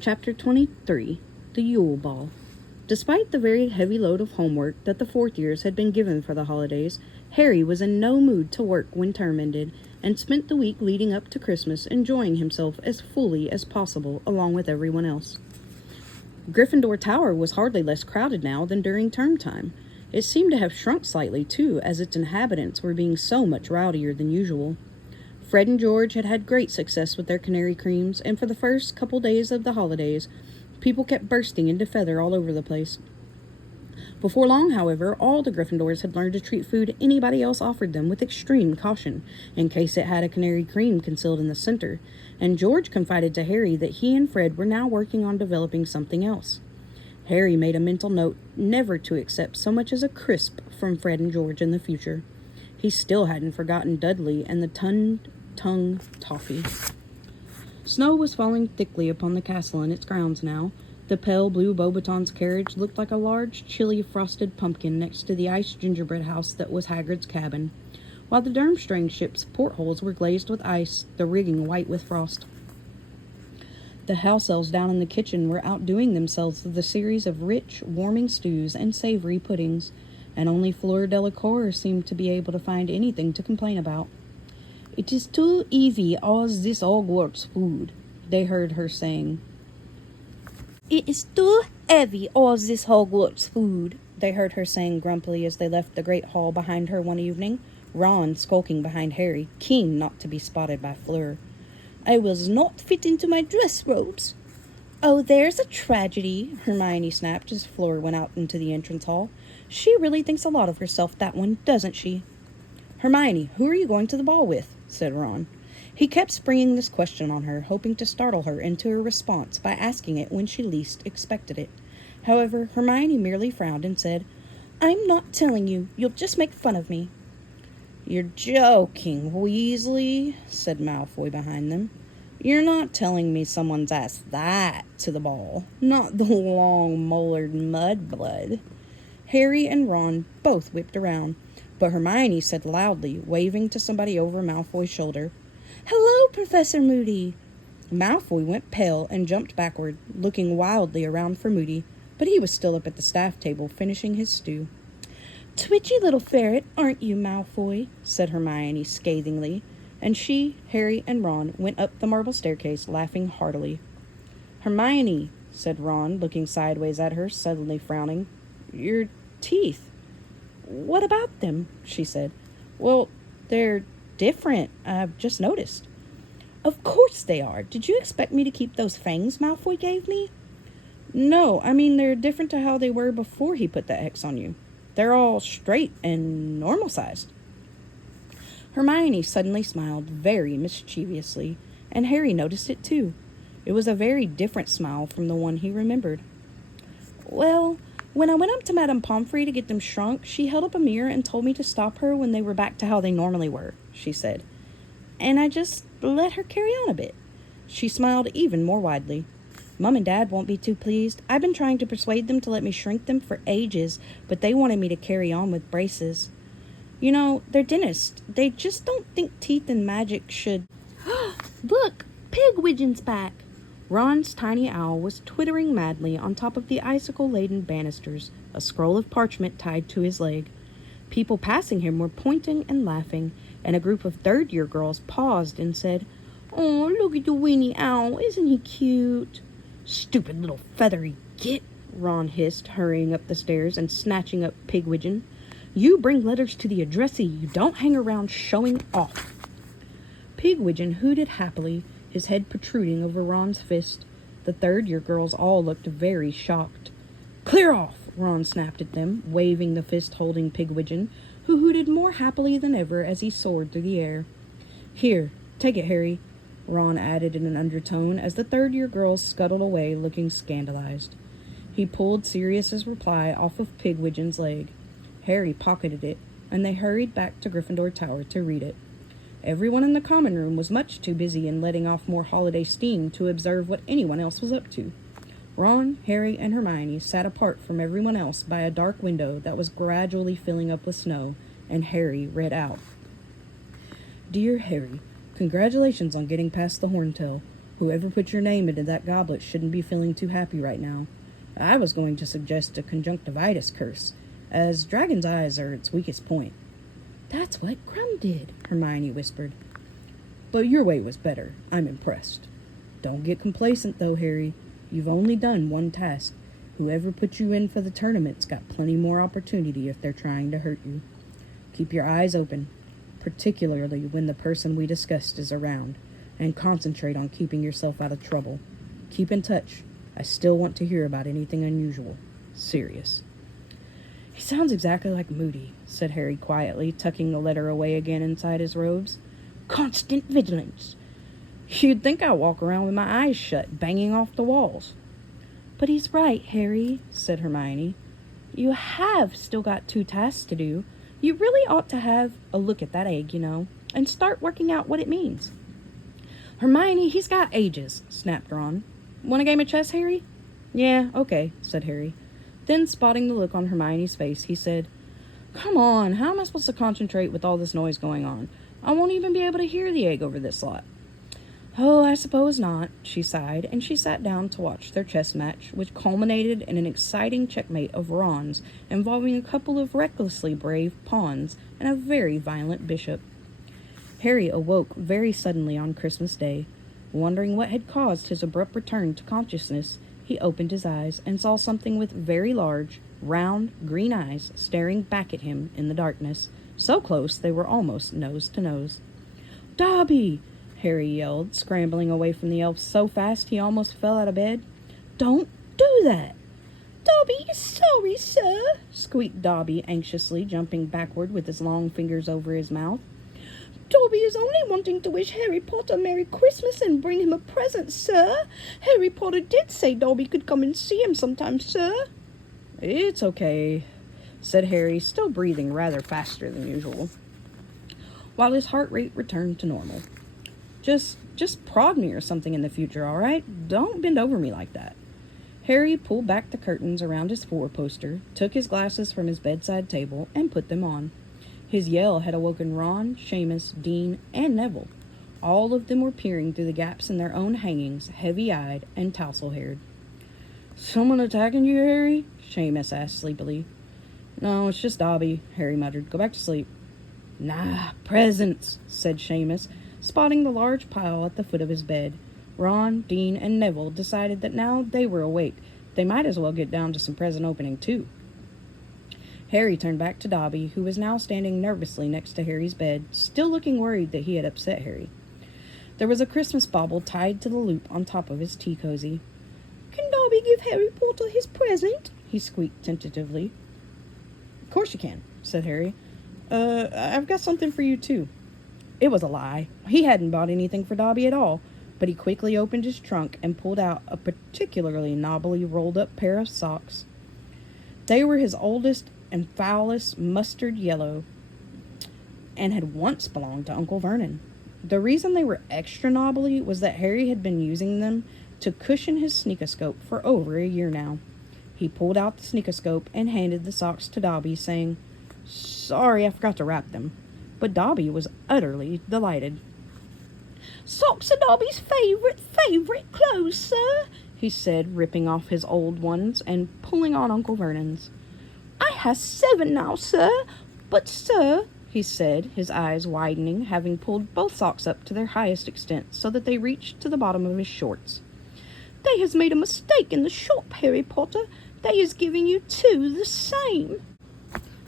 Chapter 23 The Yule Ball. Despite the very heavy load of homework that the fourth years had been given for the holidays, Harry was in no mood to work when term ended, and spent the week leading up to Christmas enjoying himself as fully as possible along with everyone else. Gryffindor Tower was hardly less crowded now than during term time. It seemed to have shrunk slightly, too, as its inhabitants were being so much rowdier than usual. Fred and George had had great success with their canary creams, and for the first couple days of the holidays, people kept bursting into feather all over the place. Before long, however, all the Gryffindors had learned to treat food anybody else offered them with extreme caution, in case it had a canary cream concealed in the center, and George confided to Harry that he and Fred were now working on developing something else. Harry made a mental note never to accept so much as a crisp from Fred and George in the future. He still hadn't forgotten Dudley and the tongue toffee. Snow was falling thickly upon the castle and its grounds now. The pale blue Beauxbaton's carriage looked like a large, chilly, frosted pumpkin next to the iced gingerbread house that was Hagrid's cabin, while the Durmstrang ship's portholes were glazed with ice, the rigging white with frost. The house elves down in the kitchen were outdoing themselves with a series of rich, warming stews and savory puddings, and only Fleur Delacour seemed to be able to find anything to complain about. "It is too heavy, all this Hogwarts food," they heard her saying. "It is too heavy, all this Hogwarts food," they heard her saying grumpily as they left the great hall behind her one evening, Ron skulking behind Harry, keen not to be spotted by Fleur. "I will not fit into my dress robes." "Oh, there's a tragedy," Hermione snapped as Fleur went out into the entrance hall. "She really thinks a lot of herself, that one, doesn't she?" "Hermione, who are you going to the ball with?" said Ron. He kept springing this question on her, hoping to startle her into a response by asking it when she least expected it. However, Hermione merely frowned and said, "I'm not telling you. You'll just make fun of me." "You're joking, Weasley," said Malfoy behind them. "You're not telling me someone's asked that to the ball. Not the long-molared mudblood." Harry and Ron both whipped around, but Hermione said loudly, waving to somebody over Malfoy's shoulder, "Hello, Professor Moody." Malfoy went pale and jumped backward, looking wildly around for Moody, but he was still up at the staff table finishing his stew. "Twitchy little ferret, aren't you, Malfoy?" said Hermione scathingly, and she, Harry, and Ron went up the marble staircase laughing heartily. "Hermione," said Ron, looking sideways at her, suddenly frowning, "your teeth." "What about them?" she said. "Well, they're different. I've just noticed." "Of course they are. Did you expect me to keep those fangs Malfoy gave me?" "No, I mean they're different to how they were before he put that hex on you. They're all straight and normal-sized." Hermione suddenly smiled very mischievously, and Harry noticed it too. It was a very different smile from the one he remembered. "Well, when I went up to Madame Pomfrey to get them shrunk, she held up a mirror and told me to stop her when they were back to how they normally were," she said. "And I just let her carry on a bit." She smiled even more widely. "Mum and Dad won't be too pleased. I've been trying to persuade them to let me shrink them for ages, but they wanted me to carry on with braces. You know, they're dentists. They just don't think teeth and magic should—" "Look! Pigwidgeon's back!" Ron's tiny owl was twittering madly on top of the icicle-laden banisters, a scroll of parchment tied to his leg. People passing him were pointing and laughing, and a group of third-year girls paused and said, "Oh, look at the weeny owl. Isn't he cute?" "Stupid little feathery git," Ron hissed, hurrying up the stairs and snatching up Pigwidgeon. "You bring letters to the addressee. You don't hang around showing off." Pigwidgeon hooted happily, his head protruding over Ron's fist. The third-year girls all looked very shocked. "Clear off!" Ron snapped at them, waving the fist holding Pigwidgeon, who hooted more happily than ever as he soared through the air. "Here, take it, Harry," Ron added in an undertone as the third-year girls scuttled away looking scandalized. He pulled Sirius's reply off of Pigwidgeon's leg. Harry pocketed it, and they hurried back to Gryffindor Tower to read it. Everyone in the common room was much too busy in letting off more holiday steam to observe what anyone else was up to. Ron, Harry, and Hermione sat apart from everyone else by a dark window that was gradually filling up with snow, and Harry read out. "Dear Harry, congratulations on getting past the Horntail. Whoever put your name into that goblet shouldn't be feeling too happy right now. I was going to suggest a conjunctivitis curse, as dragon's eyes are its weakest point." "That's what Crumb did," Hermione whispered. "But your way was better. I'm impressed. Don't get complacent, though, Harry. You've only done one task. Whoever put you in for the tournament's got plenty more opportunity if they're trying to hurt you. Keep your eyes open, particularly when the person we discussed is around, and concentrate on keeping yourself out of trouble. Keep in touch. I still want to hear about anything unusual. Sirius." "He sounds exactly like Moody," said Harry quietly, tucking the letter away again inside his robes. "Constant vigilance. You'd think I walk around with my eyes shut, banging off the walls." "But he's right, Harry," said Hermione. "You have still got 2 tasks to do. You really ought to have a look at that egg, and start working out what it means." "Hermione, he's got ages," snapped Ron. "Want a game of chess, Harry?" "Yeah, okay," said Harry. Then, spotting the look on Hermione's face, he said, "Come on, how am I supposed to concentrate with all this noise going on? I won't even be able to hear the egg over this lot." "Oh, I suppose not," she sighed, and she sat down to watch their chess match, which culminated in an exciting checkmate of Ron's involving a couple of recklessly brave pawns and a very violent bishop. Harry awoke very suddenly on Christmas Day. Wondering what had caused his abrupt return to consciousness, he opened his eyes and saw something with very large, round, green eyes staring back at him in the darkness, so close they were almost nose to nose. "Dobby!" Harry yelled, scrambling away from the elf so fast he almost fell out of bed. "Don't do that!" "Dobby, sorry, sir," squeaked Dobby anxiously, jumping backward with his long fingers over his mouth. "Dobby is only wanting to wish Harry Potter Merry Christmas and bring him a present, sir. Harry Potter did say Dobby could come and see him sometime, sir." "It's okay," said Harry, still breathing rather faster than usual, while his heart rate returned to normal. Just prod me or something in the future, all right? Don't bend over me like that." Harry pulled back the curtains around his four-poster, took his glasses from his bedside table, and put them on. His yell had awoken Ron, Seamus, Dean, and Neville. All of them were peering through the gaps in their own hangings, heavy-eyed and tousle-haired. "Someone attacking you, Harry?" Seamus asked sleepily. "No, it's just Dobby," Harry muttered. "Go back to sleep." "Nah, presents," said Seamus, spotting the large pile at the foot of his bed. Ron, Dean, and Neville decided that now they were awake, they might as well get down to some present opening, too. Harry turned back to Dobby, who was now standing nervously next to Harry's bed, still looking worried that he had upset Harry. There was a Christmas bauble tied to the loop on top of his tea cozy. "Can Dobby give Harry Potter his present?" he squeaked tentatively. "Of course you can," said Harry. I've got something for you, too." It was a lie. He hadn't bought anything for Dobby at all, but he quickly opened his trunk and pulled out a particularly knobbly rolled-up pair of socks. They were his oldest and foulest mustard yellow, and had once belonged to Uncle Vernon. The reason they were extra knobbly was that Harry had been using them to cushion his sneakoscope for over a year now. He pulled out the sneakoscope and handed the socks to Dobby, saying, "Sorry, I forgot to wrap them." But Dobby was utterly delighted. "Socks are Dobby's favourite clothes, sir," he said, ripping off his old ones and pulling on Uncle Vernon's. "I has 7 now, sir. But, sir," he said, his eyes widening, having pulled both socks up to their highest extent so that they reached to the bottom of his shorts, "they has made a mistake in the shop, Harry Potter. They is giving you 2 the same."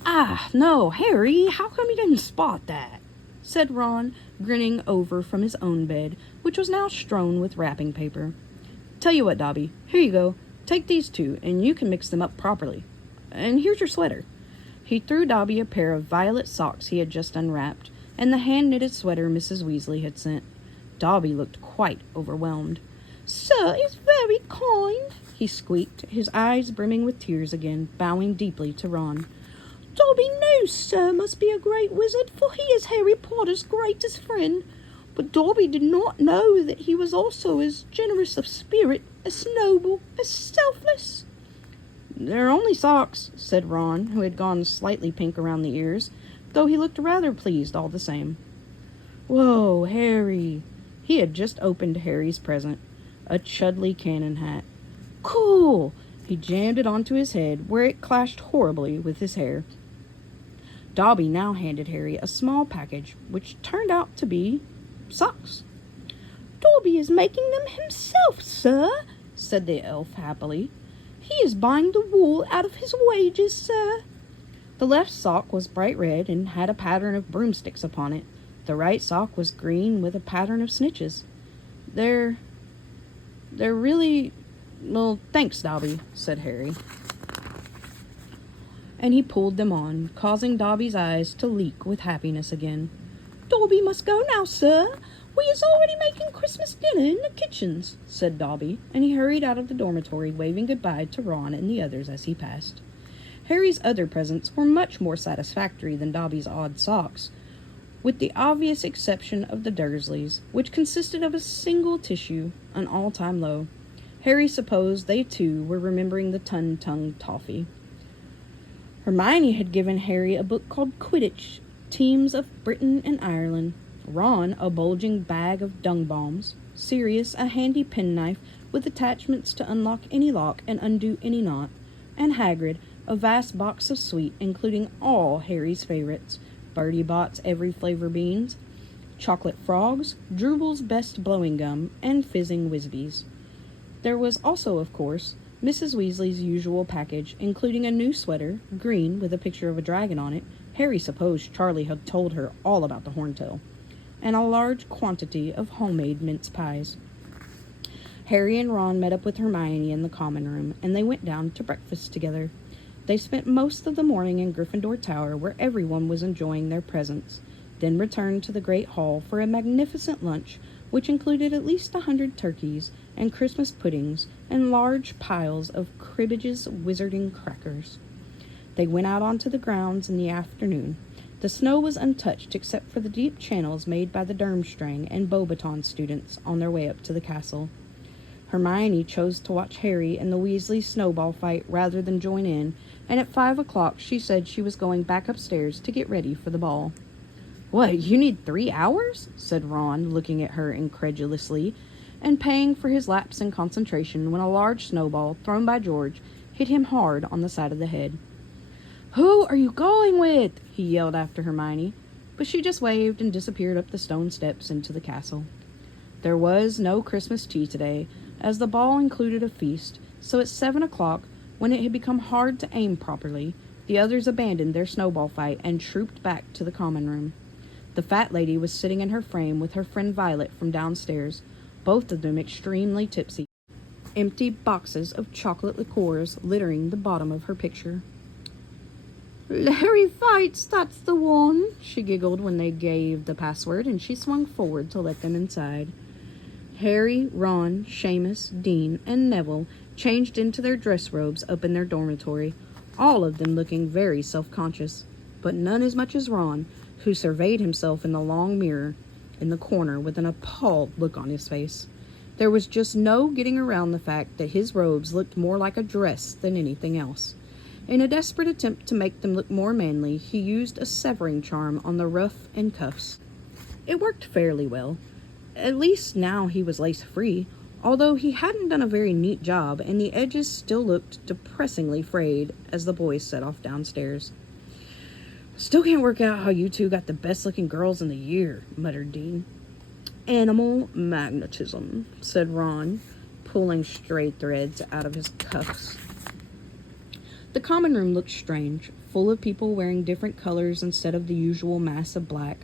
"Ah, no, Harry, how come you didn't spot that?" said Ron, grinning over from his own bed, which was now strewn with wrapping paper. "Tell you what, Dobby, here you go. Take these 2, and you can mix them up properly. And here's your sweater." He threw Dobby a pair of violet socks he had just unwrapped, and the hand-knitted sweater Mrs. Weasley had sent. Dobby looked quite overwhelmed. "Sir is very kind," he squeaked, his eyes brimming with tears again, bowing deeply to Ron. "Dobby knows Sir must be a great wizard, for he is Harry Potter's greatest friend. But Dobby did not know that he was also as generous of spirit, as noble, as selfless." "They're only socks," said Ron, who had gone slightly pink around the ears, though he looked rather pleased all the same. "Whoa, Harry!" He had just opened Harry's present. a Chudley cannon hat. Cool! He jammed it onto his head, where it clashed horribly with his hair. Dobby now handed Harry a small package, which turned out to be socks. Dobby is making them himself, sir, said the elf happily. He is buying the wool out of his wages, sir. The left sock was bright red and had a pattern of broomsticks upon it. The right sock was green with a pattern of snitches. They're really... Well, thanks, Dobby, said Harry. And he pulled them on, causing Dobby's eyes to leak with happiness again. Dobby must go now, sir. We is already making Christmas dinner in the kitchens, said Dobby, and he hurried out of the dormitory, waving goodbye to Ron and the others as he passed. Harry's other presents were much more satisfactory than Dobby's odd socks, with the obvious exception of the Dursleys, which consisted of a single tissue, an all-time low. Harry supposed they, too, were remembering the Tun-Tung Toffee. Hermione had given Harry a book called Quidditch, Teams of Britain and Ireland, Ron a bulging bag of dung bombs, Sirius a handy penknife with attachments to unlock any lock and undo any knot, and Hagrid a vast box of sweet, including all Harry's favorites, Bertie Bott's every flavor beans, chocolate frogs, Drooble's best blowing gum, and fizzing Whizbees. There was also, of course, Mrs. Weasley's usual package, including a new sweater, green, with a picture of a dragon on it. Harry supposed Charlie had told her all about the horntail, and a large quantity of homemade mince pies. Harry and Ron met up with Hermione in the common room, and they went down to breakfast together. They spent most of the morning in Gryffindor Tower, where everyone was enjoying their presents, then returned to the Great Hall for a magnificent lunch, which included at least 100 turkeys and Christmas puddings and large piles of Cribbage's wizarding crackers. They went out onto the grounds in the afternoon. The snow was untouched except for the deep channels made by the Durmstrang and Beauxbaton students on their way up to the castle. Hermione chose to watch Harry and the Weasley snowball fight rather than join in, and at 5 o'clock she said she was going back upstairs to get ready for the ball. What, you need 3 hours? Said Ron, looking at her incredulously, and paying for his lapse in concentration when a large snowball, thrown by George, hit him hard on the side of the head. Who are you going with? He yelled after Hermione, but she just waved and disappeared up the stone steps into the castle. There was no Christmas tea today, as the ball included a feast, so at 7 o'clock, when it had become hard to aim properly, the others abandoned their snowball fight and trooped back to the common room. The fat lady was sitting in her frame with her friend Violet from downstairs, both of them extremely tipsy, empty boxes of chocolate liqueurs littering the bottom of her picture. Larry fights, that's the one, she giggled when they gave the password, and she swung forward to let them inside. Harry, Ron, Seamus, Dean, and Neville changed into their dress robes up in their dormitory, all of them looking very self-conscious, but none as much as Ron, who surveyed himself in the long mirror in the corner with an appalled look on his face. There was just no getting around the fact that his robes looked more like a dress than anything else. In a desperate attempt to make them look more manly, he used a severing charm on the ruff and cuffs. It worked fairly well. At least now he was lace-free, although he hadn't done a very neat job, and the edges still looked depressingly frayed as the boys set off downstairs. Still can't work out how you two got the best-looking girls in the year, muttered Dean. Animal magnetism, said Ron, pulling stray threads out of his cuffs. The common room looked strange, full of people wearing different colors instead of the usual mass of black.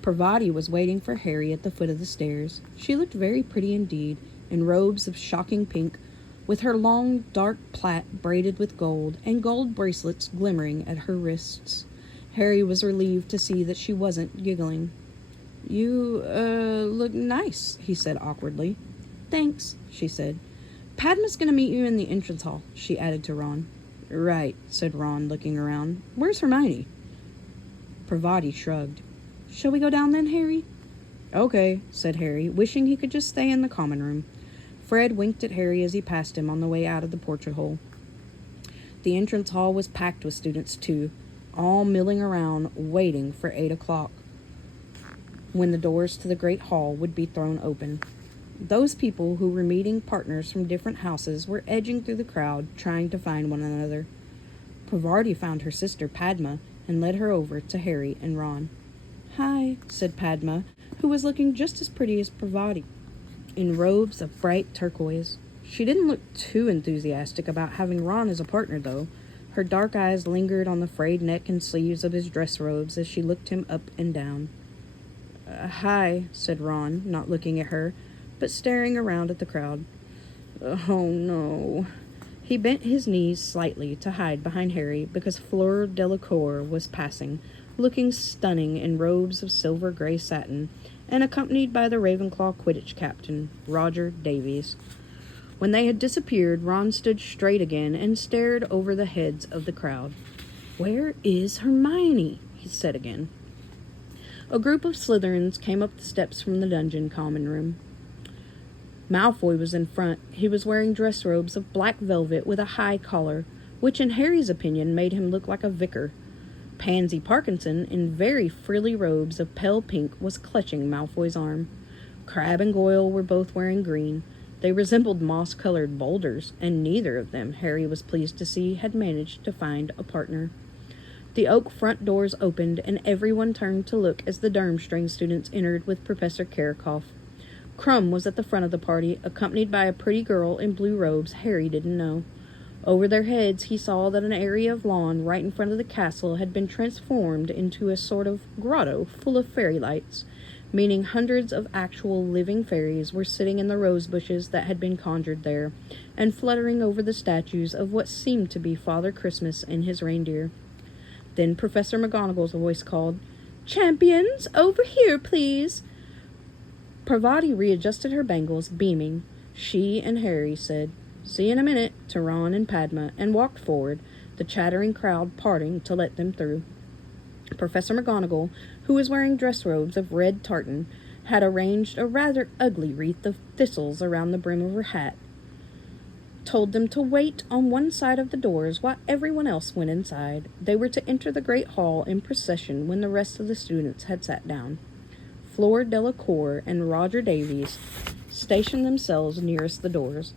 Parvati was waiting for Harry at the foot of the stairs. She looked very pretty indeed, in robes of shocking pink, with her long, dark plait braided with gold, and gold bracelets glimmering at her wrists. Harry was relieved to see that she wasn't giggling. You, look nice, he said awkwardly. Thanks, she said. Padma's gonna meet you in the entrance hall, she added to Ron. Right, said Ron, looking around. Where's Hermione? Parvati shrugged. Shall we go down then, Harry? Okay, said Harry, wishing he could just stay in the common room. Fred winked at Harry as he passed him on the way out of the portrait hole. The entrance hall was packed with students, too, all milling around, waiting for 8 o'clock. when the doors to the great hall would be thrown open. Those people who were meeting partners from different houses were edging through the crowd, trying to find one another. Parvati found her sister Padma and led her over to Harry and Ron. "Hi," said Padma, who was looking just as pretty as Parvati, in robes of bright turquoise. She didn't look too enthusiastic about having Ron as a partner, though. Her dark eyes lingered on the frayed neck and sleeves of his dress robes as she looked him up and down. Hi," said Ron, not looking at her, but staring around at the crowd. "Oh, no." He bent his knees slightly to hide behind Harry because Fleur Delacour was passing, looking stunning in robes of silver-gray satin, and accompanied by the Ravenclaw Quidditch captain, Roger Davies. When they had disappeared, Ron stood straight again and stared over the heads of the crowd. "Where is Hermione?" he said again. A group of Slytherins came up the steps from the dungeon common room. Malfoy was in front. He was wearing dress robes of black velvet with a high collar, which in Harry's opinion made him look like a vicar. Pansy Parkinson, in very frilly robes of pale pink, was clutching Malfoy's arm. Crabbe and Goyle were both wearing green. They resembled moss-colored boulders, and neither of them, Harry was pleased to see, had managed to find a partner. The oak front doors opened, and everyone turned to look as the Durmstrang students entered with Professor Karakoff. Crumb was at the front of the party, accompanied by a pretty girl in blue robes Harry didn't know. Over their heads he saw that an area of lawn right in front of the castle had been transformed into a sort of grotto full of fairy lights, meaning hundreds of actual living fairies were sitting in the rose bushes that had been conjured there, and fluttering over the statues of what seemed to be Father Christmas and his reindeer. Then Professor McGonagall's voice called, "Champions, over here, please." Parvati readjusted her bangles, beaming. She and Harry said, "See you in a minute," to Ron and Padma, and walked forward, the chattering crowd parting to let them through. Professor McGonagall, who was wearing dress robes of red tartan, had arranged a rather ugly wreath of thistles around the brim of her hat, told them to wait on one side of the doors while everyone else went inside. They were to enter the great hall in procession when the rest of the students had sat down. Fleur Delacour and Roger Davies stationed themselves nearest the doors.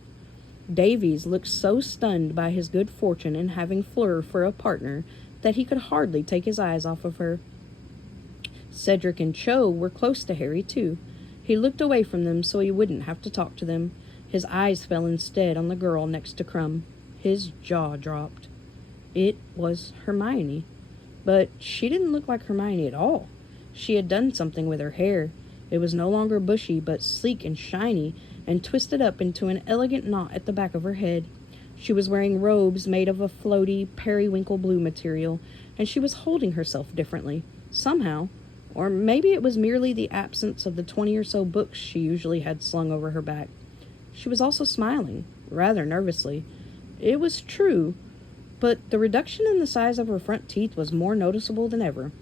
Davies looked so stunned by his good fortune in having Fleur for a partner that he could hardly take his eyes off of her. Cedric and Cho were close to Harry, too. He looked away from them so he wouldn't have to talk to them. His eyes fell instead on the girl next to Crumb. His jaw dropped. It was Hermione. But she didn't look like Hermione at all. She had done something with her hair. It was no longer bushy, but sleek and shiny, and twisted up into an elegant knot at the back of her head. She was wearing robes made of a floaty, periwinkle blue material, and she was holding herself differently, somehow. Or maybe it was merely the absence of the 20 or so books she usually had slung over her back. She was also smiling, rather nervously. It was true, but the reduction in the size of her front teeth was more noticeable than ever.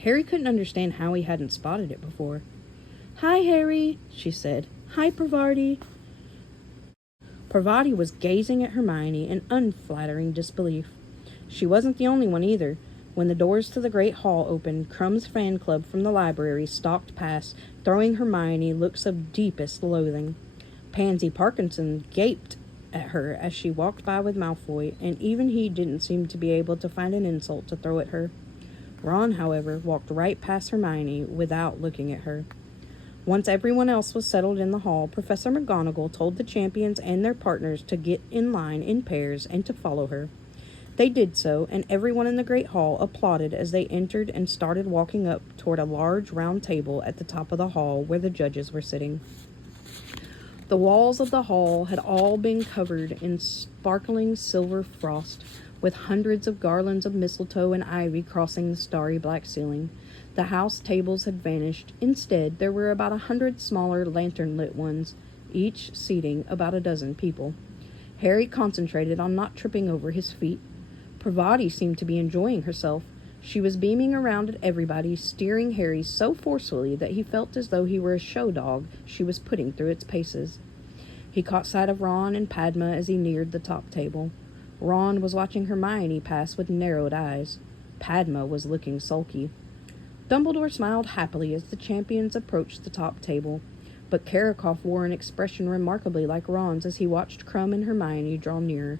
Harry couldn't understand how he hadn't spotted it before. "Hi, Harry," she said. "Hi, Parvati." Parvati was gazing at Hermione in unflattering disbelief. She wasn't the only one either. When the doors to the great hall opened, Crumb's fan club from the library stalked past, throwing Hermione looks of deepest loathing. Pansy Parkinson gaped at her as she walked by with Malfoy, and even he didn't seem to be able to find an insult to throw at her. Ron, however, walked right past Hermione without looking at her. Once everyone else was settled in the hall, Professor McGonagall told the champions and their partners to get in line in pairs and to follow her. They did so, and everyone in the great hall applauded as they entered and started walking up toward a large round table at the top of the hall where the judges were sitting. The walls of the hall had all been covered in sparkling silver frost, with hundreds of garlands of mistletoe and ivy crossing the starry black ceiling. The house tables had vanished. Instead, there were about 100 smaller lantern-lit ones, each seating about a dozen people. Harry concentrated on not tripping over his feet. Parvati seemed to be enjoying herself. She was beaming around at everybody, steering Harry so forcefully that he felt as though he were a show dog she was putting through its paces. He caught sight of Ron and Padma as he neared the top table. Ron was watching Hermione pass with narrowed eyes. Padma was looking sulky. Dumbledore smiled happily as the champions approached the top table, but Karakaroff wore an expression remarkably like Ron's as he watched Krum and Hermione draw nearer.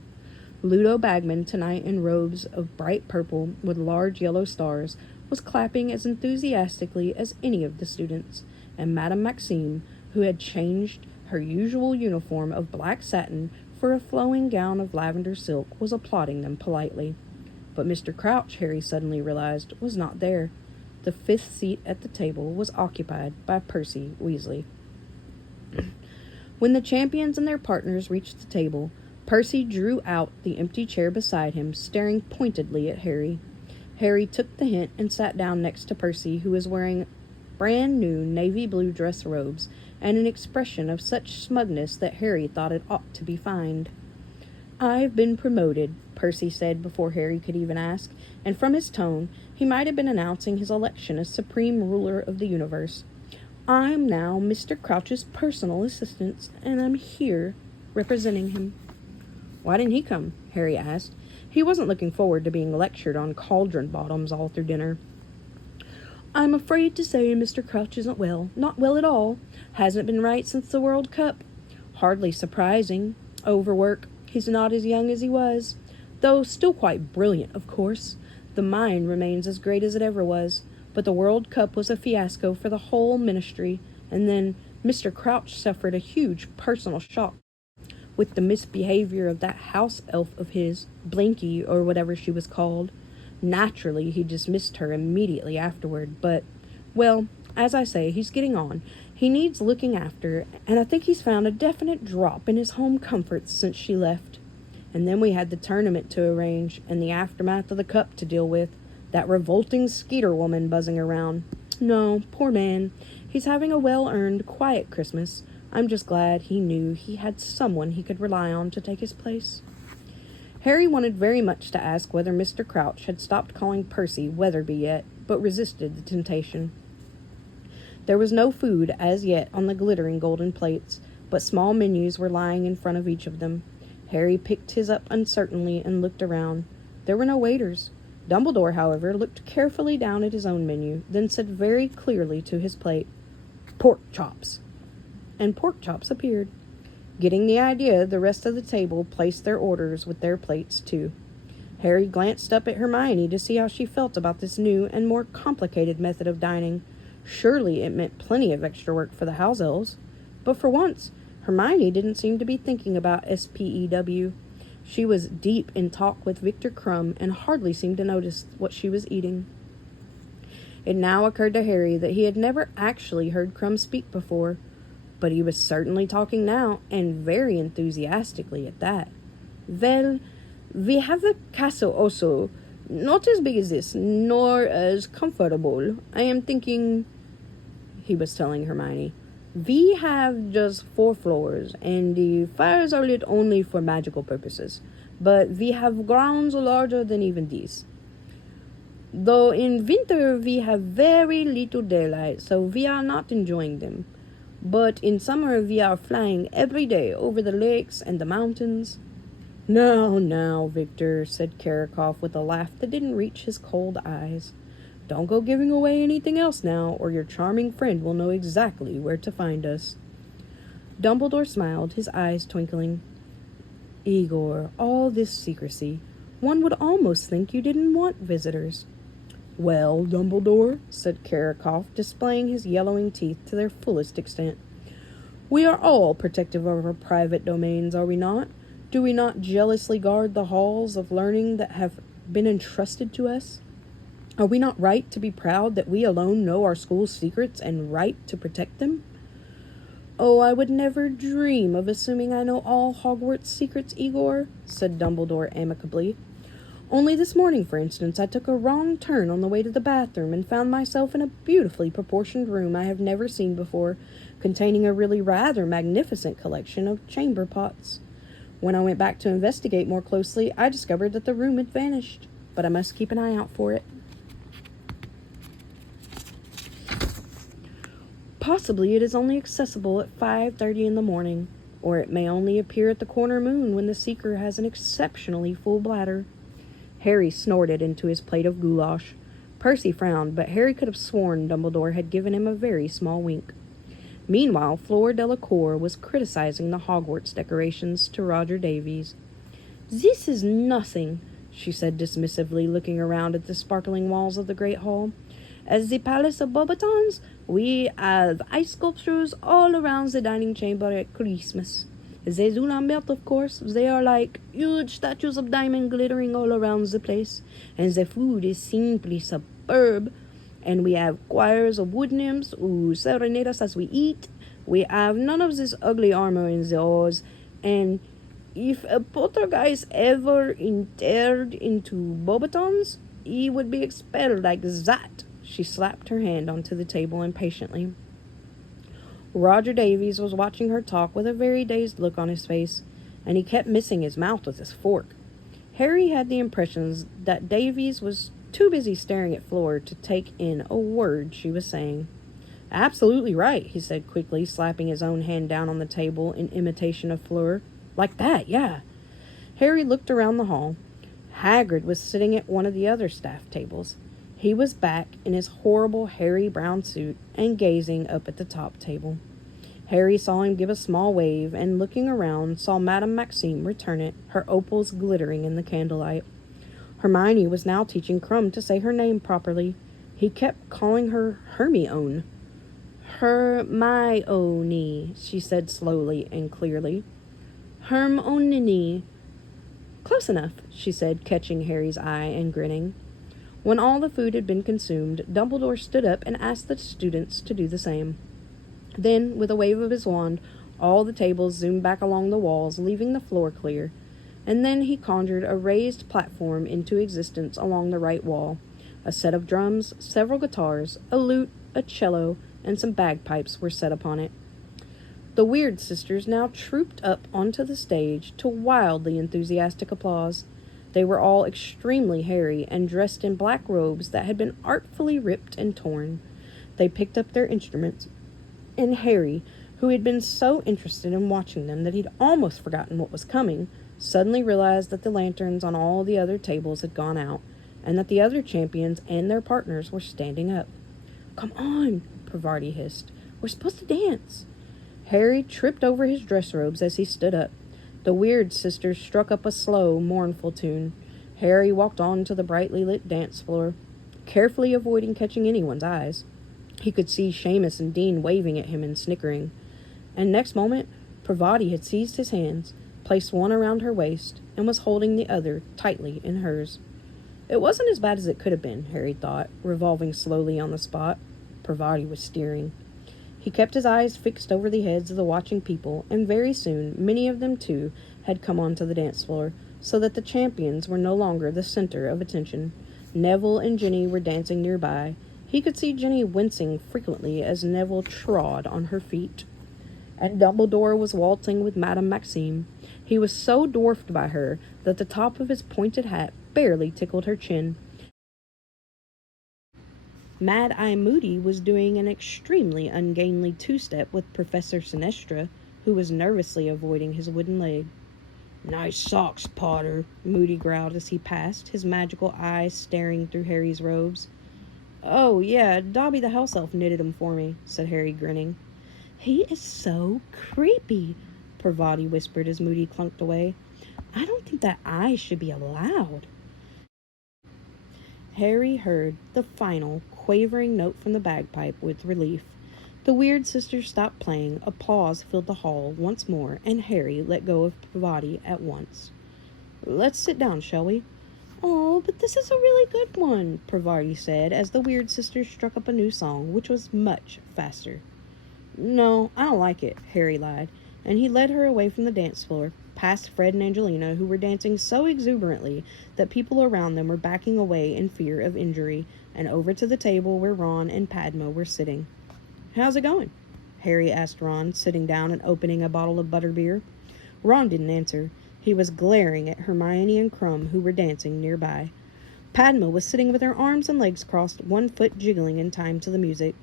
Ludo Bagman, tonight in robes of bright purple with large yellow stars, was clapping as enthusiastically as any of the students, and Madame Maxime, who had changed her usual uniform of black satin for a flowing gown of lavender silk, was applauding them politely. But Mr. Crouch, Harry suddenly realized, was not there. The fifth seat at the table was occupied by Percy Weasley. When the champions and their partners reached the table, Percy drew out the empty chair beside him, staring pointedly at Harry. Harry took the hint and sat down next to Percy, who was wearing brand new navy blue dress robes and an expression of such smugness that Harry thought it ought to be fined. "I've been promoted," Percy said before Harry could even ask, and from his tone, he might have been announcing his election as supreme ruler of the universe. "I'm now Mr. Crouch's personal assistant, and I'm here representing him." "Why didn't he come?" Harry asked. He wasn't looking forward to being lectured on cauldron bottoms all through dinner. "I'm afraid to say Mr. Crouch isn't well. Not well at all. Hasn't been right since the World Cup. Hardly surprising. Overwork. He's not as young as he was. Though still quite brilliant, of course. The mind remains as great as it ever was. But the World Cup was a fiasco for the whole ministry. And then Mr. Crouch suffered a huge personal shock with the misbehavior of that house elf of his, Blinky, or whatever she was called. Naturally, he dismissed her immediately afterward, but, well, as I say, he's getting on. He needs looking after, and I think he's found a definite drop in his home comforts since she left. And then we had the tournament to arrange, and the aftermath of the cup to deal with. That revolting Skeeter woman buzzing around. No, poor man. He's having a well-earned, quiet Christmas. I'm just glad he knew he had someone he could rely on to take his place." Harry wanted very much to ask whether Mr. Crouch had stopped calling Percy Weatherby yet, but resisted the temptation. There was no food as yet on the glittering golden plates, but small menus were lying in front of each of them. Harry picked his up uncertainly and looked around. There were no waiters. Dumbledore, however, looked carefully down at his own menu, then said very clearly to his plate, "Pork chops." And pork chops appeared. Getting the idea, the rest of the table placed their orders with their plates, too. Harry glanced up at Hermione to see how she felt about this new and more complicated method of dining. Surely it meant plenty of extra work for the house elves. But for once, Hermione didn't seem to be thinking about SPEW. She was deep in talk with Victor Krum and hardly seemed to notice what she was eating. It now occurred to Harry that he had never actually heard Krum speak before, but he was certainly talking now, and very enthusiastically at that. "Well, we have a castle also, not as big as this, nor as comfortable. I am thinking," he was telling Hermione, "we have just 4 floors, and the fires are lit only for magical purposes, but we have grounds larger than even these. Though in winter we have very little daylight, so we are not enjoying them. But in summer we are flying every day over the lakes and the mountains." Now, Victor," said Karakaroff with a laugh that didn't reach his cold eyes. "Don't go giving away anything else now, or your charming friend will know exactly where to find us." Dumbledore smiled, his eyes twinkling. "Igor, all this secrecy. One would almost think you didn't want visitors." "Well, Dumbledore," said Karakaroff, displaying his yellowing teeth to their fullest extent, "we are all protective of our private domains, are we not? Do we not jealously guard the halls of learning that have been entrusted to us? Are we not right to be proud that we alone know our school's secrets and right to protect them?" "Oh, I would never dream of assuming I know all Hogwarts secrets, Igor," said Dumbledore amicably. "Only this morning, for instance, I took a wrong turn on the way to the bathroom and found myself in a beautifully proportioned room I have never seen before, containing a really rather magnificent collection of chamber pots. When I went back to investigate more closely, I discovered that the room had vanished, but I must keep an eye out for it." "Possibly it is only accessible at 5:30 in the morning, or it may only appear at the corner moon when the seeker has an exceptionally full bladder." Harry snorted into his plate of goulash. Percy frowned, but Harry could have sworn Dumbledore had given him a very small wink. Meanwhile, Fleur Delacour was criticizing the Hogwarts decorations to Roger Davies. "This is nothing," she said dismissively, looking around at the sparkling walls of the great hall. "At the Palace of Beauxbatons, we have ice sculptures all around the dining chamber at Christmas. They do not melt, of course. They are like huge statues of diamond glittering all around the place. And the food is simply superb. And we have choirs of wood nymphs who serenade us as we eat. We have none of this ugly armor in the halls. And if a poltergeist ever entered into Beauxbatons, he would be expelled like that." She slapped her hand onto the table impatiently. Roger Davies was watching her talk with a very dazed look on his face, and he kept missing his mouth with his fork. Harry had the impressions that Davies was too busy staring at Fleur to take in a word she was saying. "Absolutely right," he said quickly, slapping his own hand down on the table in imitation of Fleur. "Like that, yeah." Harry looked around the hall. Hagrid was sitting at one of the other staff tables. He was back in his horrible hairy brown suit and gazing up at the top table. Harry saw him give a small wave, and looking around, saw Madame Maxime return it, her opals glittering in the candlelight. Hermione was now teaching Krum to say her name properly. He kept calling her Hermione. "Hermione," she said slowly and clearly. "Hermione." "Close enough," she said, catching Harry's eye and grinning. When all the food had been consumed, Dumbledore stood up and asked the students to do the same. Then, with a wave of his wand, all the tables zoomed back along the walls, leaving the floor clear. And then he conjured a raised platform into existence along the right wall. A set of drums, several guitars, a lute, a cello, and some bagpipes were set upon it. The Weird Sisters now trooped up onto the stage to wildly enthusiastic applause. They were all extremely hairy and dressed in black robes that had been artfully ripped and torn. They picked up their instruments, and Harry, who had been so interested in watching them that he'd almost forgotten what was coming, suddenly realized that the lanterns on all the other tables had gone out, and that the other champions and their partners were standing up. "Come on," Parvati hissed. "We're supposed to dance." Harry tripped over his dress robes as he stood up. The Weird Sisters struck up a slow, mournful tune. Harry walked on to the brightly lit dance floor, carefully avoiding catching anyone's eyes. He could see Seamus and Dean waving at him and snickering. And next moment, Parvati had seized his hands, placed one around her waist, and was holding the other tightly in hers. It wasn't as bad as it could have been, Harry thought, revolving slowly on the spot. Parvati was steering. He kept his eyes fixed over the heads of the watching people, and very soon many of them, too, had come onto the dance floor, so that the champions were no longer the center of attention. Neville and Ginny were dancing nearby. He could see Ginny wincing frequently as Neville trod on her feet. And Dumbledore was waltzing with Madame Maxime. He was so dwarfed by her that the top of his pointed hat barely tickled her chin. Mad-Eye Moody was doing an extremely ungainly two-step with Professor Sinestra, who was nervously avoiding his wooden leg. "Nice socks, Potter," Moody growled as he passed, his magical eyes staring through Harry's robes. "Oh, yeah, Dobby the house elf knitted 'em for me," said Harry, grinning. "He is so creepy," Parvati whispered as Moody clunked away. "I don't think that I should be allowed." Harry heard the final, quavering note from the bagpipe with relief. The Weird Sisters stopped playing, applause filled the hall once more, and Harry let go of Parvati at once. "Let's sit down, shall we?" "Oh, but this is a really good one," Parvati said, as the Weird Sisters struck up a new song, which was much faster. "No, I don't like it," Harry lied, and he led her away from the dance floor, past Fred and Angelina, who were dancing so exuberantly that people around them were backing away in fear of injury, and over to the table where Ron and Padma were sitting. "How's it going?" Harry asked Ron, sitting down and opening a bottle of butterbeer. Ron didn't answer. He was glaring at Hermione and Krum, who were dancing nearby. Padma was sitting with her arms and legs crossed, one foot jiggling in time to the music.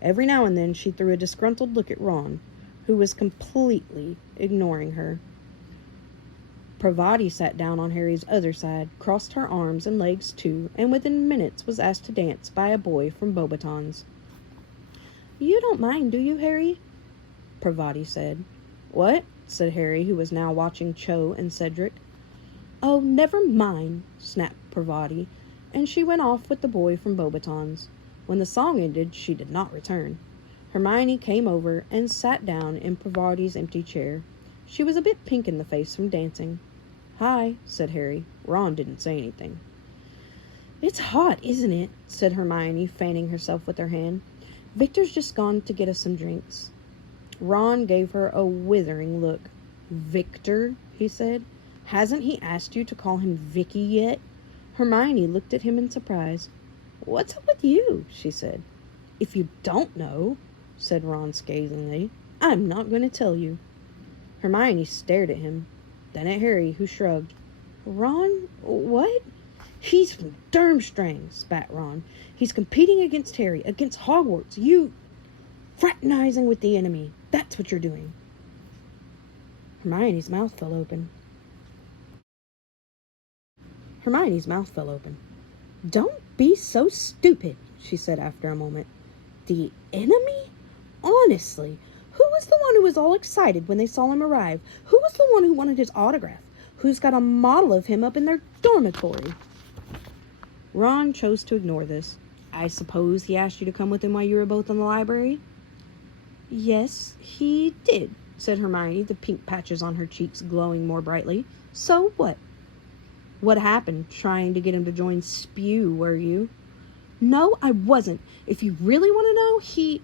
Every now and then she threw a disgruntled look at Ron, who was completely ignoring her. Parvati sat down on Harry's other side, crossed her arms and legs too, and within minutes was asked to dance by a boy from Beauxbatons. "You don't mind, do you, Harry?" Parvati said. "What?" said Harry, who was now watching Cho and Cedric. "Oh, never mind," snapped Parvati, and she went off with the boy from Beauxbatons. When the song ended, she did not return. Hermione came over and sat down in Parvati's empty chair. She was a bit pink in the face from dancing. "Hi," said Harry. Ron didn't say anything. "It's hot, isn't it?" said Hermione, fanning herself with her hand. "Victor's just gone to get us some drinks." Ron gave her a withering look. "Victor?" he said. "Hasn't he asked you to call him Vicky yet?" Hermione looked at him in surprise. "What's up with you?" she said. "If you don't know," said Ron scathingly, "I'm not going to tell you." Hermione stared at him, then at Harry, who shrugged. "Ron, what?" "He's from Durmstrang," spat Ron. "He's competing against Harry, against Hogwarts. You... fraternizing with the enemy. That's what you're doing." Hermione's mouth fell open. "Don't be so stupid," she said after a moment. "The enemy? Honestly, who was the one who was all excited when they saw him arrive? Who was the one who wanted his autograph? Who's got a model of him up in their dormitory?" Ron chose to ignore this. "I suppose he asked you to come with him while you were both in the library?" "Yes, he did," said Hermione, the pink patches on her cheeks glowing more brightly. "So what?" "What happened? Trying to get him to join Spew, were you?" "No, I wasn't. If you really want to know,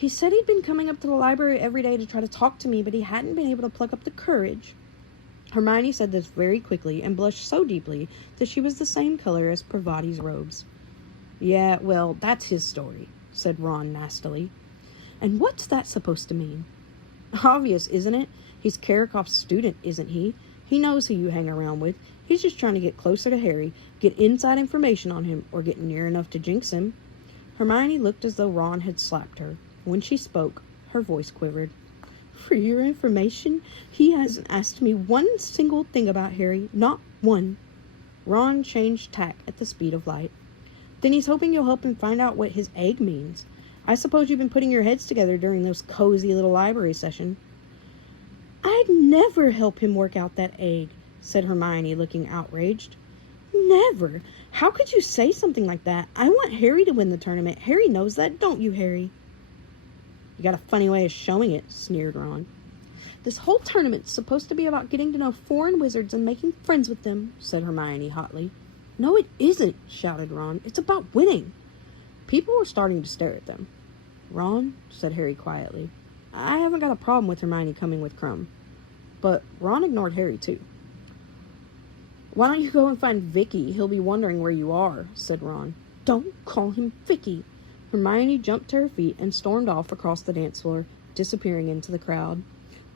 He said he'd been coming up to the library every day to try to talk to me, but he hadn't been able to pluck up the courage." Hermione said this very quickly and blushed so deeply that she was the same color as Parvati's robes. "Yeah, well, that's his story," said Ron nastily. "And what's that supposed to mean?" "Obvious, isn't it? He's Karakov's student, isn't he? He knows who you hang around with. He's just trying to get closer to Harry, get inside information on him, or get near enough to jinx him." Hermione looked as though Ron had slapped her. When she spoke, her voice quivered. "For your information, he hasn't asked me one single thing about Harry, not one." Ron changed tack at the speed of light. "Then he's hoping you'll help him find out what his egg means. I suppose you've been putting your heads together during those cozy little library sessions." "I'd never help him work out that egg," said Hermione, looking outraged. "Never. How could you say something like that? I want Harry to win the tournament. Harry knows that, don't you, Harry?" "You got a funny way of showing it," sneered Ron. "This whole tournament's supposed to be about getting to know foreign wizards and making friends with them," said Hermione hotly. "No, it isn't," shouted Ron. "It's about winning." People were starting to stare at them. "Ron," said Harry quietly, "I haven't got a problem with Hermione coming with Crumb." But Ron ignored Harry too. "Why don't you go and find Vicky? He'll be wondering where you are," said Ron. "Don't call him Vicky." Hermione jumped to her feet and stormed off across the dance floor, disappearing into the crowd.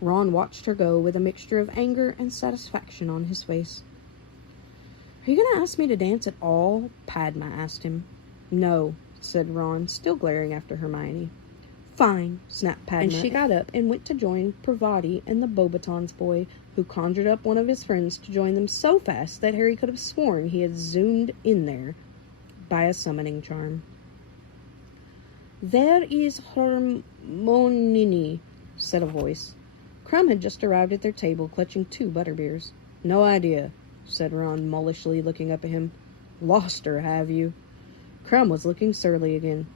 Ron watched her go with a mixture of anger and satisfaction on his face. "Are you going to ask me to dance at all?" Padma asked him. "No," said Ron, still glaring after Hermione. "Fine," snapped Padma, and she got up and went to join Parvati and the Beauxbatons boy, who conjured up one of his friends to join them so fast that Harry could have sworn he had zoomed in there by a summoning charm. "There is Hermione," said a voice. Crumb had just arrived at their table, clutching 2 butterbeers. "No idea," said Ron, mullishly looking up at him. "Lost her, have you?" Crumb was looking surly again.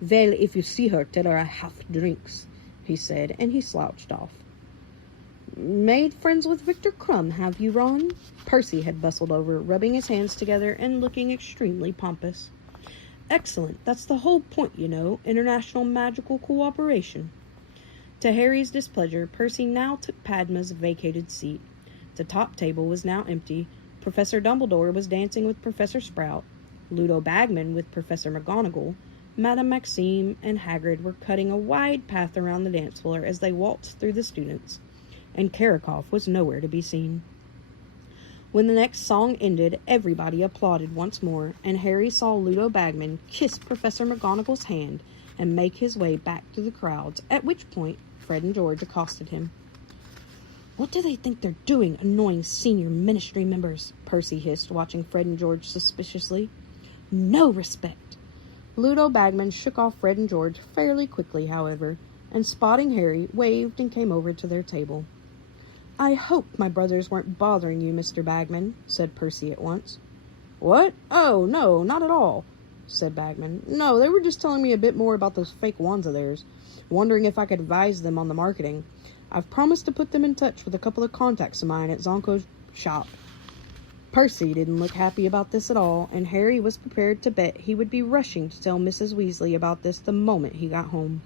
"Well, if you see her, tell her I have drinks," he said, and he slouched off. "Made friends with Victor Crumb, have you, Ron?" Percy had bustled over, rubbing his hands together and looking extremely pompous. "Excellent. That's the whole point, you know. International magical cooperation." To Harry's displeasure, Percy now took Padma's vacated seat. The top table was now empty. Professor Dumbledore was dancing with Professor Sprout. Ludo Bagman with Professor McGonagall. Madame Maxime and Hagrid were cutting a wide path around the dance floor as they waltzed through the students. And Karakov was nowhere to be seen. When the next song ended, everybody applauded once more, and Harry saw Ludo Bagman kiss Professor McGonagall's hand and make his way back through the crowds, at which point Fred and George accosted him. "What do they think they're doing, annoying senior ministry members?" Percy hissed, watching Fred and George suspiciously. "No respect." Ludo Bagman shook off Fred and George fairly quickly, however, and spotting Harry, waved and came over to their table. "I hope my brothers weren't bothering you, Mr. Bagman," said Percy at once. "What? Oh, no, not at all," said Bagman. "No, they were just telling me a bit more about those fake wands of theirs, wondering if I could advise them on the marketing. I've promised to put them in touch with a couple of contacts of mine at Zonko's shop." Percy didn't look happy about this at all, and Harry was prepared to bet he would be rushing to tell Mrs. Weasley about this the moment he got home.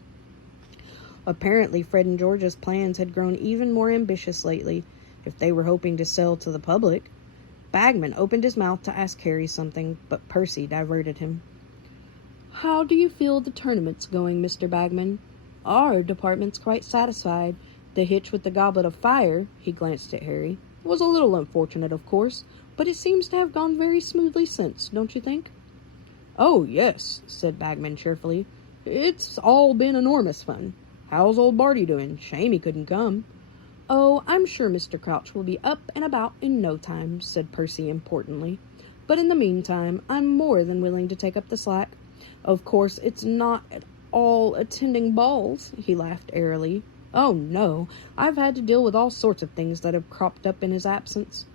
Apparently, Fred and George's plans had grown even more ambitious lately, if they were hoping to sell to the public. Bagman opened his mouth to ask Harry something, but Percy diverted him. "How do you feel the tournament's going, Mr. Bagman?" "Our department's quite satisfied. The hitch with the goblet of fire," he glanced at Harry, "was a little unfortunate, of course, but it seems to have gone very smoothly since, don't you think?" "Oh, yes," said Bagman cheerfully. "It's all been enormous fun. How's old Barty doing? Shame he couldn't come." "Oh, I'm sure Mr. Crouch will be up and about in no time," said Percy importantly. "But in the meantime, I'm more than willing to take up the slack. Of course, it's not at all attending balls," he laughed airily. "Oh, no. I've had to deal with all sorts of things that have cropped up in his absence.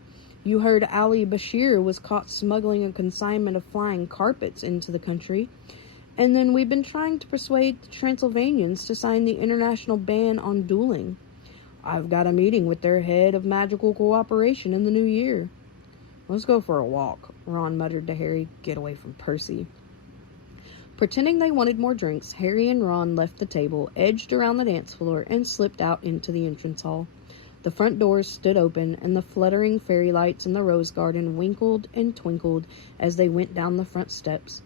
You heard Ali Bashir was caught smuggling a consignment of flying carpets into the country. And then we've been trying to persuade the Transylvanians to sign the international ban on dueling. I've got a meeting with their head of magical cooperation in the new year." "Let's go for a walk," Ron muttered to Harry. "Get away from Percy." Pretending they wanted more drinks, Harry and Ron left the table, edged around the dance floor, and slipped out into the entrance hall. The front doors stood open, and the fluttering fairy lights in the rose garden winkled and twinkled as they went down the front steps,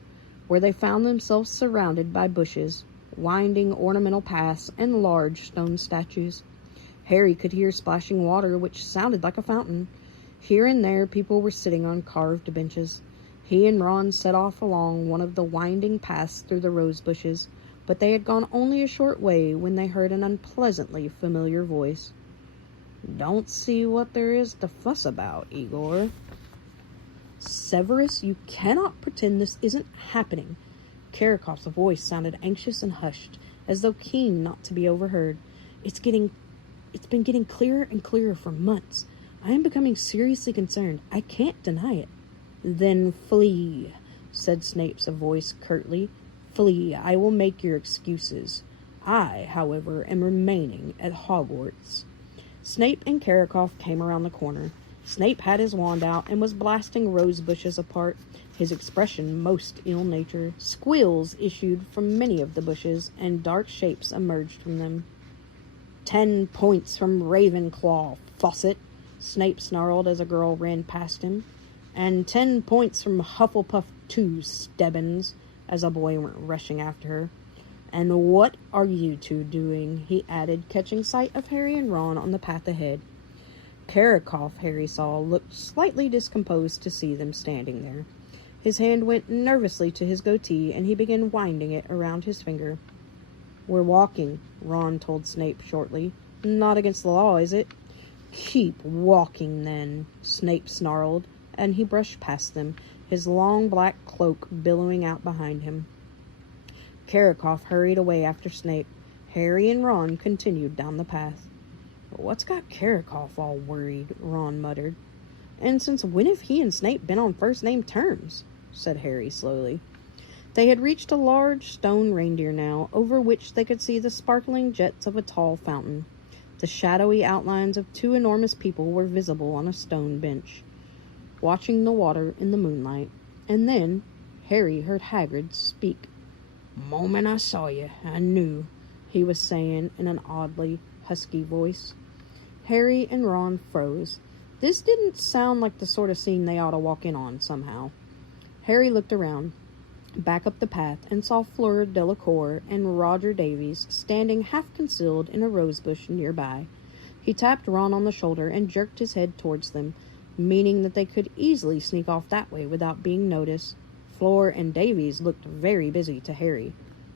where they found themselves surrounded by bushes, winding ornamental paths, and large stone statues. Harry could hear splashing water, which sounded like a fountain. Here and there people were sitting on carved benches. He and Ron set off along one of the winding paths through the rose bushes, but they had gone only a short way when they heard an unpleasantly familiar voice. "Don't see what there is to fuss about, Igor." "Severus, you cannot pretend this isn't happening." Karakov's voice sounded anxious and hushed, as though keen not to be overheard. It's been getting clearer and clearer for months. I am becoming seriously concerned. I can't deny it." "Then flee," said Snape's voice curtly. "Flee. I will make your excuses. I, however, am remaining at Hogwarts." Snape and Karakov came around the corner. Snape had his wand out and was blasting rose bushes apart, his expression most ill-natured. Squeals issued from many of the bushes, and dark shapes emerged from them. 10 points from Ravenclaw, Fawcett," Snape snarled as a girl ran past him. "And 10 points from Hufflepuff too, Stebbins," as a boy went rushing after her. "And what are you two doing?" he added, catching sight of Harry and Ron on the path ahead. Karakov, Harry saw, looked slightly discomposed to see them standing there. His hand went nervously to his goatee, and he began winding it around his finger. "We're walking," Ron told Snape shortly. "Not against the law, is it?" "Keep walking, then," Snape snarled, and he brushed past them, his long black cloak billowing out behind him. Karakov hurried away after Snape. Harry and Ron continued down the path. "What's got Karakov all worried?" Ron muttered. "And since when have he and Snape been on first-name terms?" said Harry slowly. They had reached a large stone reindeer now, over which they could see the sparkling jets of a tall fountain. The shadowy outlines of 2 enormous people were visible on a stone bench, watching the water in the moonlight. And then Harry heard Hagrid speak. "Moment I saw you, I knew," he was saying in an oddly husky voice. Harry and Ron froze. This didn't sound like the sort of scene they ought to walk in on, somehow. Harry looked around, back up the path, and saw Fleur Delacour and Roger Davies standing half-concealed in a rosebush nearby. He tapped Ron on the shoulder and jerked his head towards them, meaning that they could easily sneak off that way without being noticed. Fleur and Davies looked very busy to Harry,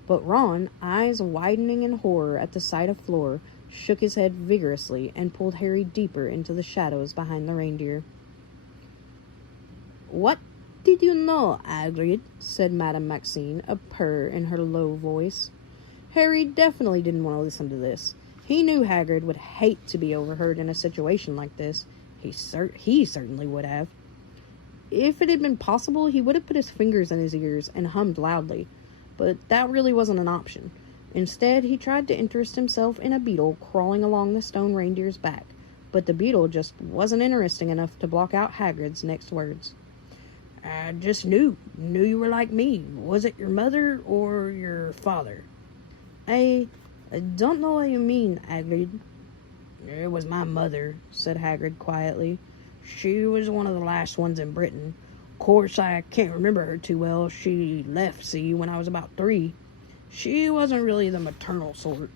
but Ron, eyes widening in horror at the sight of Fleur, shook his head vigorously, and pulled Harry deeper into the shadows behind the reindeer. "What did you know, Hagrid?" said Madame Maxime, a purr in her low voice. Harry definitely didn't want to listen to this. He knew Hagrid would hate to be overheard in a situation like this. He certainly would have. If it had been possible, he would have put his fingers in his ears and hummed loudly, but that really wasn't an option. Instead, he tried to interest himself in a beetle crawling along the stone reindeer's back, but the beetle just wasn't interesting enough to block out Hagrid's next words. "I just knew you were like me. Was it your mother or your father?" I don't know what you mean, Hagrid." "It was my mother," said Hagrid quietly. "She was one of the last ones in Britain. Of course, I can't remember her too well. She left, see, when I was about 3. She wasn't really the maternal sort.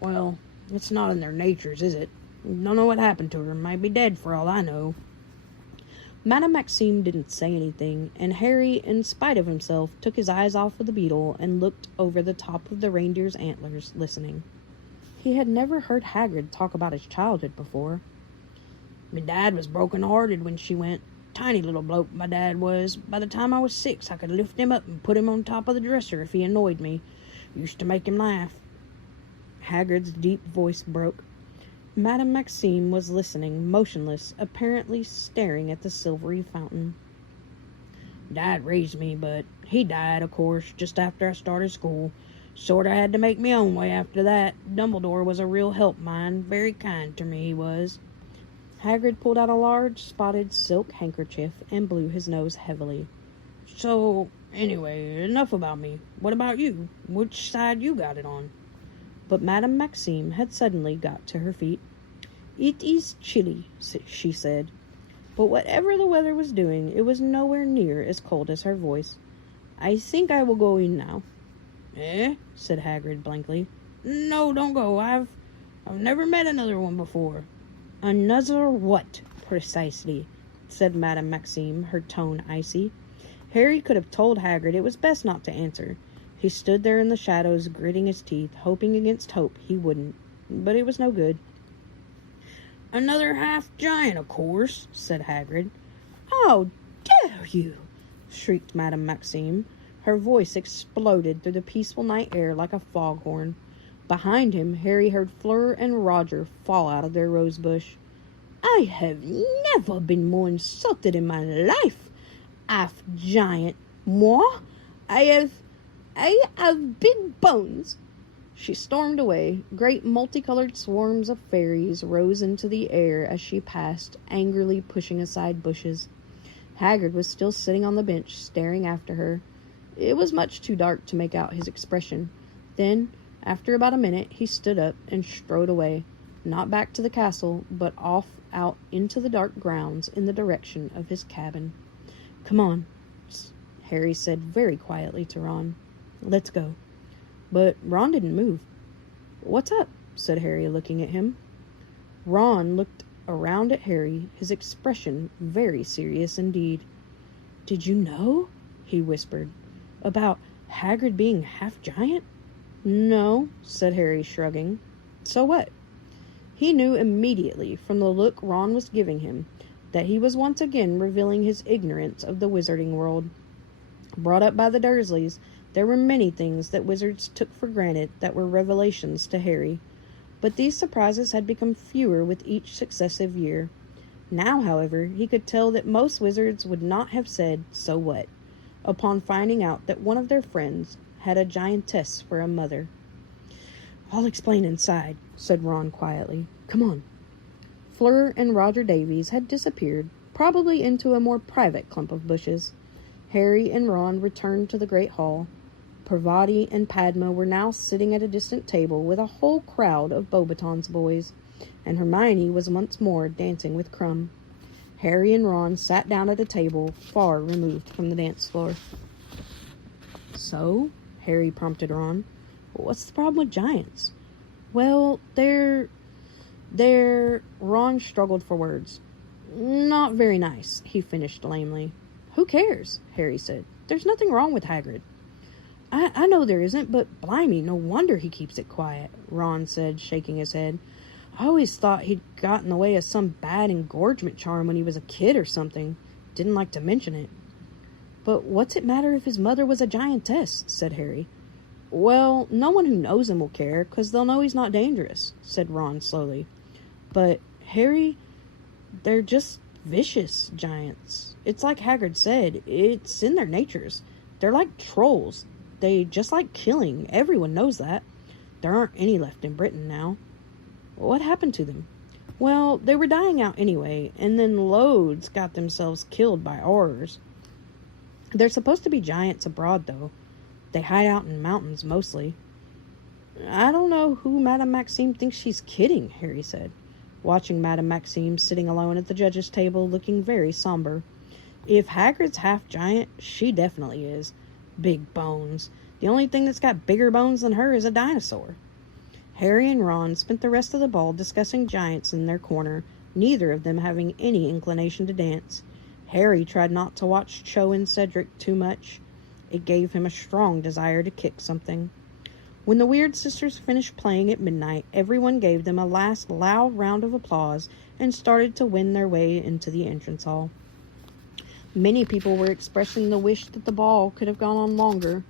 Well, it's not in their natures, is it? Don't know what happened to her. Might be dead for all I know." Madame Maxime didn't say anything, and Harry, in spite of himself, took his eyes off of the beetle and looked over the top of the reindeer's antlers, listening. He had never heard Hagrid talk about his childhood before. "My dad was broken-hearted when she went. Tiny little bloke my dad was. By the time I was 6, I could lift him up and put him on top of the dresser if he annoyed me. Used to make him laugh." Hagrid's deep voice broke. Madame Maxime was listening, motionless, apparently staring at the silvery fountain. "Dad raised me, but he died, of course, just after I started school. Sorta had to make me own way after that. Dumbledore was a real help mine, very kind to me, he was." Hagrid pulled out a large, spotted silk handkerchief and blew his nose heavily. "So, anyway, enough about me. What about you? Which side you got it on?" But Madame Maxime had suddenly got to her feet. "It is chilly," she said. But whatever the weather was doing, it was nowhere near as cold as her voice. "I think I will go in now." "Eh?" said Hagrid blankly. "No, don't go. I've never met another one before." "Another what, precisely?" said Madame Maxime, her tone icy. Harry could have told Hagrid it was best not to answer. He stood there in the shadows, gritting his teeth, hoping against hope he wouldn't. But it was no good. "Another half-giant, of course," said Hagrid. "How dare you!" shrieked Madame Maxime. Her voice exploded through the peaceful night air like a foghorn. Behind him, Harry heard Fleur and Roger fall out of their rose bush. "I have never been more insulted in my life. Half-giant, moi! I have big bones." She stormed away. Great multicolored swarms of fairies rose into the air as she passed, angrily pushing aside bushes. Hagrid was still sitting on the bench, staring after her. It was much too dark to make out his expression. Then, after about a minute, he stood up and strode away, not back to the castle, but off out into the dark grounds in the direction of his cabin. "Come on," Harry said very quietly to Ron. "Let's go." But Ron didn't move. "What's up?" said Harry, looking at him. Ron looked around at Harry, his expression very serious indeed. "Did you know?" he whispered. "About Hagrid being half-giant?" "No," said Harry, shrugging. "So what?" He knew immediately, from the look Ron was giving him, that he was once again revealing his ignorance of the wizarding world. Brought up by the Dursleys, there were many things that wizards took for granted that were revelations to Harry, but these surprises had become fewer with each successive year. Now, however, he could tell that most wizards would not have said, "So what?" upon finding out that one of their friends had a giantess for a mother. "I'll explain inside," said Ron quietly. "Come on." Fleur and Roger Davies had disappeared, probably into a more private clump of bushes. Harry and Ron returned to the great hall. Parvati and Padma were now sitting at a distant table with a whole crowd of Beauxbatons boys, and Hermione was once more dancing with Krum. Harry and Ron sat down at a table far removed from the dance floor. "So," Harry prompted Ron, "what's the problem with giants?" "Well, they're... Ron struggled for words. "Not very nice," he finished lamely. "Who cares?" Harry said. "There's nothing wrong with Hagrid." I know there isn't, but blimey, no wonder he keeps it quiet, Ron said, shaking his head. I always thought he'd got in the way of some bad engorgement charm when he was a kid or something. Didn't like to mention it. But what's it matter if his mother was a giantess? Said Harry. Well, no one who knows him will care, 'cause they'll know he's not dangerous, said Ron slowly. But, Harry, they're just vicious giants. It's like Hagrid said, it's in their natures. They're like trolls. They just like killing. Everyone knows that. There aren't any left in Britain now. What happened to them? Well, they were dying out anyway, and then loads got themselves killed by Aurors. They're supposed to be giants abroad, though. They hide out in mountains, mostly. I don't know who Madame Maxime thinks she's kidding, Harry said, watching Madame Maxime sitting alone at the judge's table, looking very somber. If Hagrid's half giant, she definitely is. Big bones. The only thing that's got bigger bones than her is a dinosaur. Harry and Ron spent the rest of the ball discussing giants in their corner, neither of them having any inclination to dance. Harry tried not to watch Cho and Cedric too much. It gave him a strong desire to kick something. When the Weird Sisters finished playing at midnight, everyone gave them a last loud round of applause and started to wend their way into the entrance hall. Many people were expressing the wish that the ball could have gone on longer,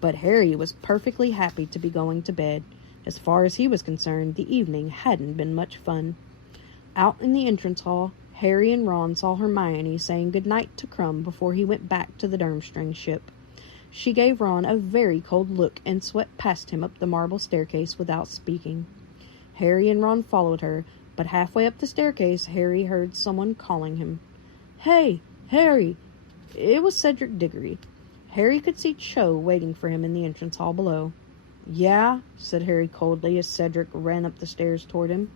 but Harry was perfectly happy to be going to bed. As far as he was concerned, the evening hadn't been much fun. Out in the entrance hall, Harry and Ron saw Hermione saying goodnight to Crumb before he went back to the Durmstrang ship. She gave Ron a very cold look and swept past him up the marble staircase without speaking. Harry and Ron followed her, but halfway up the staircase, Harry heard someone calling him. "Hey, Harry!" It was Cedric Diggory. Harry could see Cho waiting for him in the entrance hall below. "Yeah?" said Harry coldly as Cedric ran up the stairs toward him.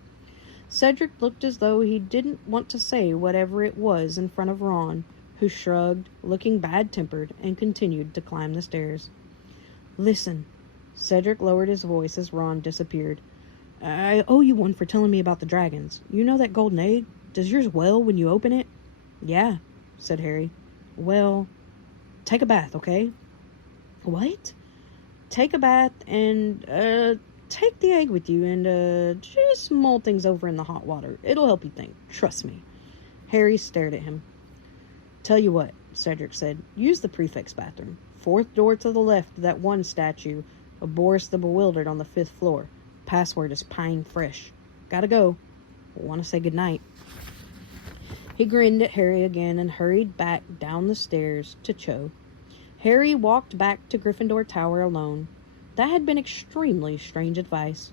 Cedric looked as though he didn't want to say whatever it was in front of Ron, who shrugged, looking bad-tempered, and continued to climb the stairs. "Listen." Cedric lowered his voice as Ron disappeared. "I owe you one for telling me about the dragons. You know that golden egg? Does yours well when you open it?" "Yeah," said Harry. "Well, take a bath, okay?" "What?" "Take a bath and, take the egg with you and, just mold things over in the hot water. It'll help you think. Trust me." Harry stared at him. "Tell you what," Cedric said. "Use the prefect's bathroom. 4th door to the left of that one statue of Boris the Bewildered on the 5th floor. Password is Pine Fresh. Gotta go. Want to say goodnight." He grinned at Harry again and hurried back down the stairs to Cho. Harry walked back to Gryffindor Tower alone. That had been extremely strange advice.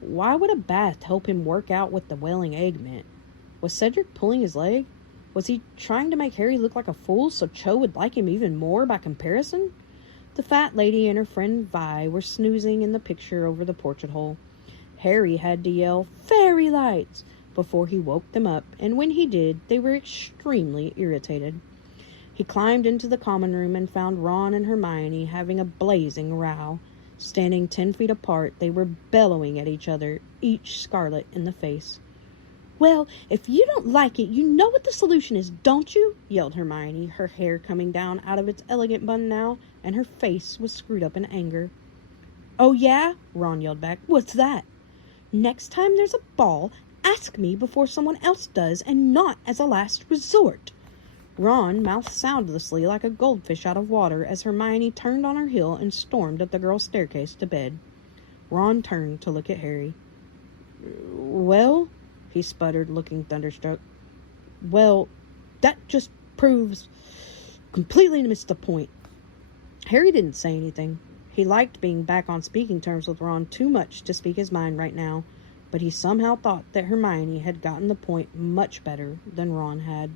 Why would a bath help him work out what the wailing egg meant? Was Cedric pulling his leg? Was he trying to make Harry look like a fool so Cho would like him even more by comparison? The fat lady and her friend Vi were snoozing in the picture over the portrait hole. Harry had to yell, "Fairy lights!" before he woke them up, and when he did, they were extremely irritated. He climbed into the common room and found Ron and Hermione having a blazing row. Standing 10 feet apart, they were bellowing at each other, each scarlet in the face. "Well, if you don't like it, you know what the solution is, don't you?" yelled Hermione, her hair coming down out of its elegant bun now, and her face was screwed up in anger. "Oh, yeah?" Ron yelled back. "What's that?" "Next time there's a ball, ask me before someone else does, and not as a last resort." Ron mouthed soundlessly like a goldfish out of water as Hermione turned on her heel and stormed up the girls' staircase to bed. Ron turned to look at Harry. "Well," he sputtered, looking thunderstruck. "Well, that just proves completely missed the point." Harry didn't say anything. He liked being back on speaking terms with Ron too much to speak his mind right now, but he somehow thought that Hermione had gotten the point much better than Ron had.